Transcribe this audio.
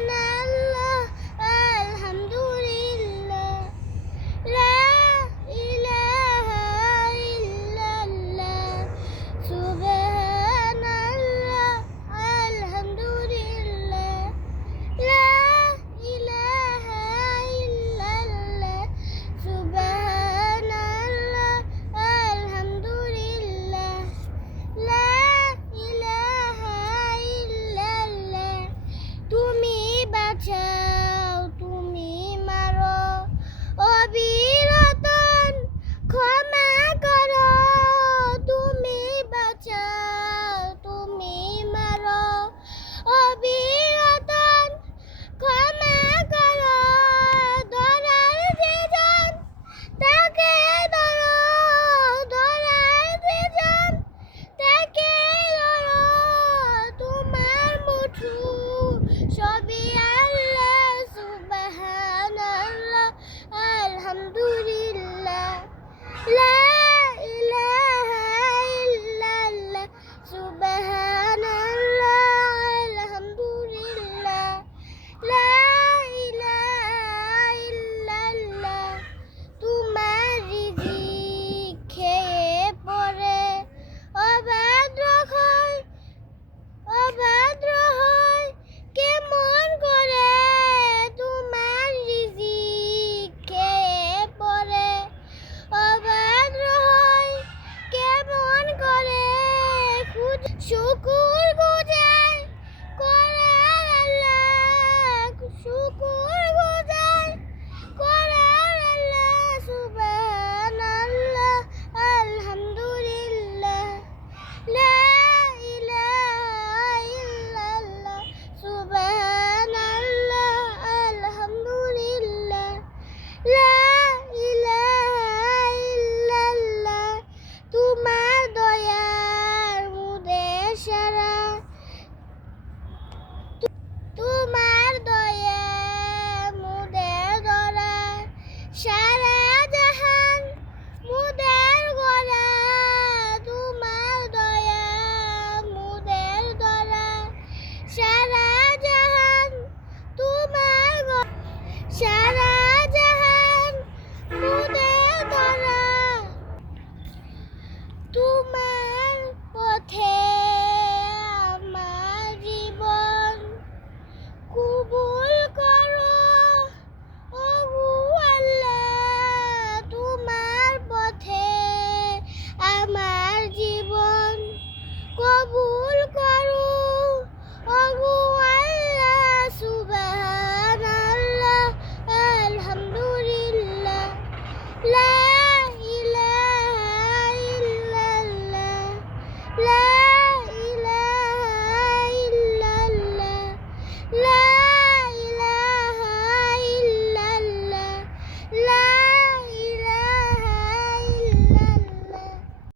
সুবহানাল্লাহ আলহামদুলিল্লাহ লা ইলাহা ইল্লাল্লাহ সুবহানাল্লাহ আলহামদুলিল্লাহ লা ইলাহা ইল্লাল্লাহ সুবহানাল্লাহ আলহামদুলিল্লাহ লা ইলাহা ইল্লাল্লাহ তুমি বাঁচাও তুমি মারো অবিরতন ক্ষমা করো তুমি বাঁচাও তুমি মারো অবিরতন ক্ষমা করো ধরার যেজন তাকে ধরো ধরার যেজন তাকে ধরো তোমার মুঠু সবই আল্লাহ সুবহানাল্লাহ আলহামদুলিল্লাহ লা